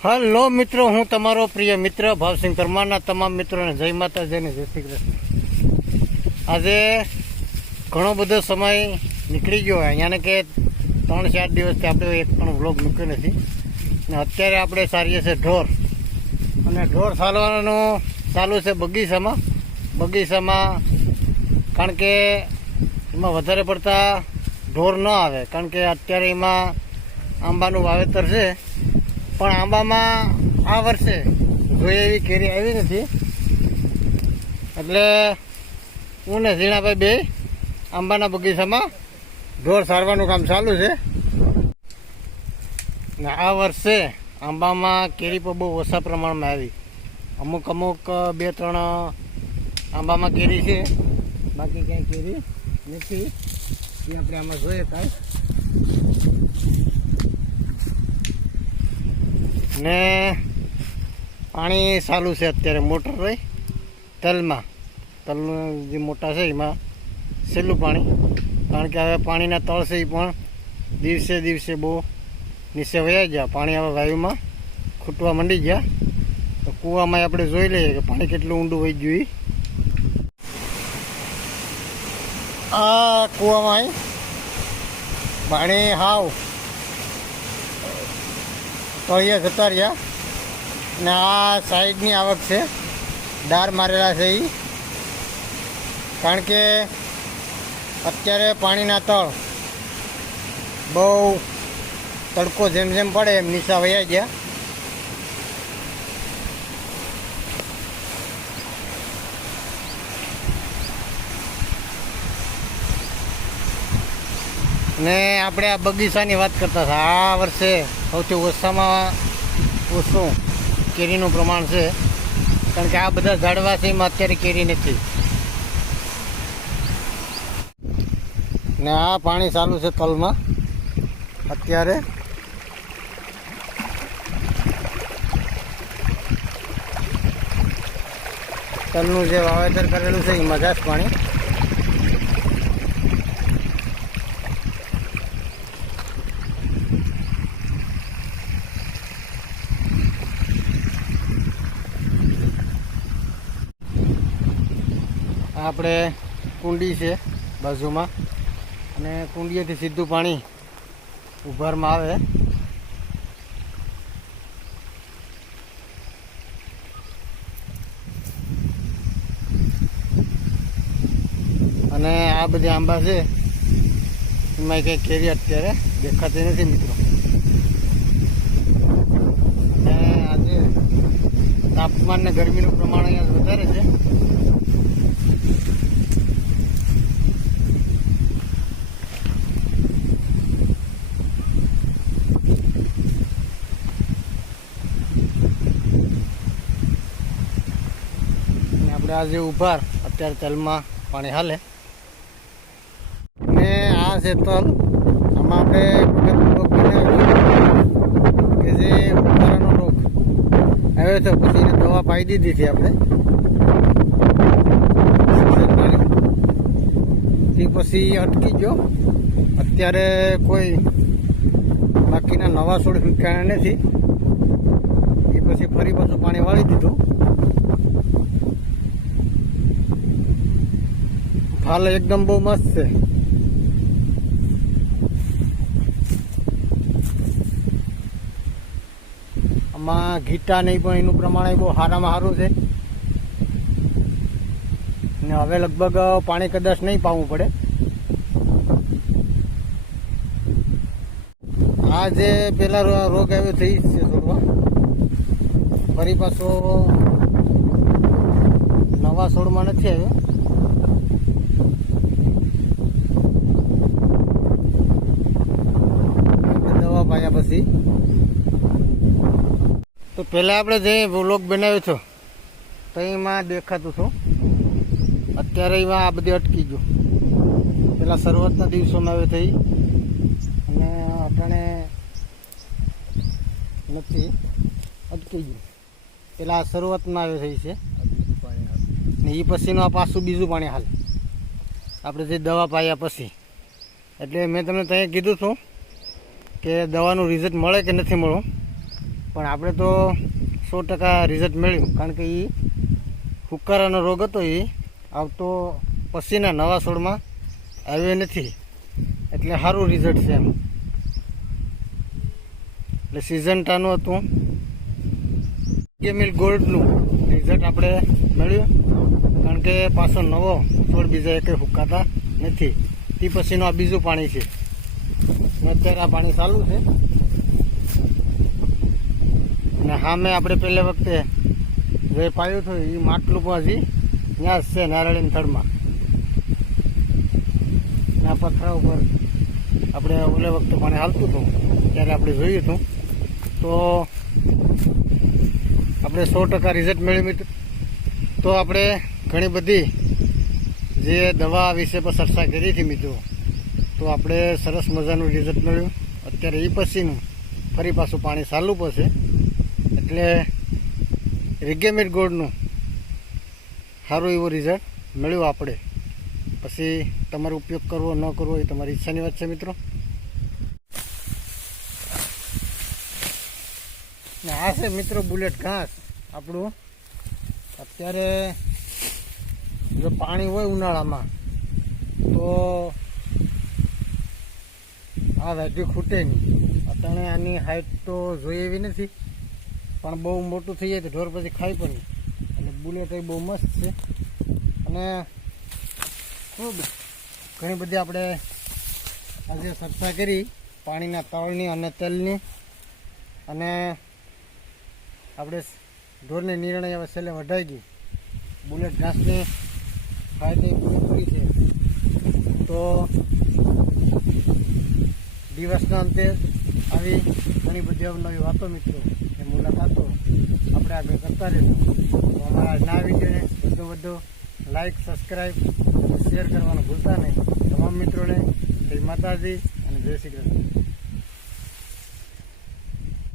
Hello મિત્રો, હું તમારો પ્રિય મિત્ર ભાવસિંહ પરમારના તમામ મિત્રોને જય માતાજી અને જય શ્રી કૃષ્ણ. આજે ઘણો બધો સમય નીકળી ગયો અહીંયાને કે 3-4 દિવસથી આપણે એક પણ વ્લોગ મૂક્યો નથી ને અત્યારે આપણે સારીએ છીએ ઢોર, અને ઢોર સારવાનું ચાલુ છે બગીચામાં કારણ કે એમાં વધારે પડતા ઢોર ન આવે, કારણ કે અત્યારે એમાં આંબાનું વાવેતર છે, પણ આંબામાં આ વર્ષે જોઈએ એવી કેરી આવી નથી. એટલે હું ને ઝીણાભાઈ બે આંબાના બગીચામાં ઢોર સારવાનું કામ ચાલુ છે. ને આ વર્ષે આંબામાં કેરી પણ બહુ ઓછા પ્રમાણમાં આવી. અમુક 2-3 આંબામાં કેરી છે, બાકી ક્યાંય કેરી નથી. એ આપણે આમાં જોઈએ કાંઈ ને પાણી ચાલુ છે અત્યારે. મોટર રહી તલનું જે મોટા છે એમાં છેલ્લું પાણી, કારણ કે હવે પાણીના તળ છે એ પણ દિવસે બહુ નીચે વયા ગયા. પાણી હવે વાયુમાં ખૂટવા માંડી ગયા. તો કૂવામાં આપણે જોઈ લઈએ કે પાણી કેટલું ઊંડું વહી ગયું. આ કૂવામાં પાણી હાવ તળિયા જતા રહ્યા. ને આ સાઈડની આવક છે, ડાર મારેલા છે એ, કારણ કે અત્યારે પાણીના તળ બહુ તડકો જેમ પડે એમ નીચા વયા ગયા. ને આપણે આ બગીચાની વાત કરતા હતા. આ વર્ષે સૌથી ઓછામાં ઓછું કેરીનું પ્રમાણ છે, કારણ કે આ બધા ઝાડવા છે એમાં અત્યારે કેરી નથી. ને આ પાણી ચાલુ છે તલમાં અત્યારે. તલનું જે વાવેતર કરેલું છે એમાં જ પાણી. આપણે કુંડી છે બાજુમાં, અને કુંડીએથી સીધું પાણી ઉભારમાં આવે. અને આ બધી આંબા છે એમાં કંઈ કેરી અત્યારે દેખાતી નથી મિત્રો. અને આજે તાપમાન ને ગરમીનું પ્રમાણ અહીંયા વધારે છે. આજે ઉભાર અત્યારે તલમાં પાણી હાલે. ને આ છે તલ. આમાં આપણે કે જે ઉભારાનો રોગ આવ્યો તો પછી એને દવા પાઈ દીધી હતી આપણે. તે પછી અટકી ગયો. અત્યારે કોઈ બાકીના નવા છોડ ફૂંકાયા નથી. એ પછી ફરી પાછું પાણી વાળી દીધું. હાલ એકદમ બહુ મસ્ત છે. આમાં ઘીટા નહીં, પણ એનું પ્રમાણ બહુ સારામાં સારું છે. ને હવે લગભગ પાણી કદાચ નહીં પાવું પડે. આ જે પેલા રોગ આવ્યો થઈ છે છોડવા, ફરી પાછો નવા છોડમાં નથી આવ્યો. પાયા પછી તો પહેલાં આપણે જે વ્લોગ બનાવ્યો હતો તો એમાં દેખાતું હતું. અત્યારે એમાં આ બધી અટકી ગયું. પહેલાં શરૂઆતના દિવસોમાં આવ્યો થઈ, અને અટાણે નથી, અટકી ગયું. પહેલાં શરૂઆતમાં આવ્યો થઈ છે, ને એ પછીનું આ પાછું બીજું પાણી હાલ આપણે જે દવા પાયા પછી. એટલે મેં તમને ત્યાં કીધું હતું કે દવાનું રિઝલ્ટ મળે કે નથી મળવું. પણ આપણે તો 100% રિઝલ્ટ મળ્યું, કારણ કે એ હુકારાનો રોગ હતો, એ આવતો પછીના નવા છોડમાં આવ્યો નથી, એટલે સારું રિઝલ્ટ છે એમ. એટલે સિઝન્ટાનું હતું મિલ ગોલ્ડનું રિઝલ્ટ આપણે મળ્યું, કારણ કે પાછો નવો છોડ બીજા એક હુકાતા નથી. તે પછીનું આ બીજું પાણી છે, અત્યારે આ પાણી ચાલુ છે. અને સામે આપણે પહેલા વખતે જે પાયું હતું એ માટલું પણ હજી ત્યાં જ છે, નારાયણ થડમાં ના પથરા ઉપર આપણે ઓલે વખતે પાણી હાલતું હતું ત્યારે આપણે જોયું હતું. તો આપણે 100% રિઝલ્ટ મળ્યું મિત્રો. તો આપણે ઘણી બધી જે દવા વિશે પણ ચર્ચા કરી હતી મિત્રો, તો આપણે સરસ મજાનું રિઝલ્ટ મળ્યું. અત્યારે એ પછીનું ફરી પાછું પાણી ચાલુ પડશે, એટલે રિગેમિડ ગોલ્ડનું સારું એવું રિઝલ્ટ મળ્યું આપણે. પછી તમારો ઉપયોગ કરવો ન કરવો એ તમારી ઈચ્છાની વાત છે મિત્રો. ને આ છે મિત્રો બુલેટ ઘાસ આપણું. અત્યારે જો પાણી હોય ઉનાળામાં તો આ વેજી ખૂટે નહીં. અત્યારે આની હાઈટ તો જોઈએ એવી નથી, પણ બહુ મોટું થઈ જાય તો ઢોર પછી ખાઈ પણ નહીં. અને બુલેટ એ બહુ મસ્ત છે. અને ખૂબ ઘણી બધી આપણે આજે ચર્ચા કરી પાણીના તળની અને તેલની, અને આપણે ઢોરની નિર્ણય હવે છેલ્લે વઢાઈ ગઈ. બુલેટ ઘાસની ફાયદે પૂરી છે. તો દિવસના અંતે આવી ઘણી બધી અવનવી વાતો મિત્રો એ મુલાકાતો આપણે આગળ કરતા રહીશું. તો અમારા આજના વિડીયોને વધુ લાઈક, સબસ્ક્રાઈબ, શેર કરવાનું ભૂલતા નહીં. તમામ મિત્રોને જય માતાજી અને જય શ્રી કૃષ્ણ.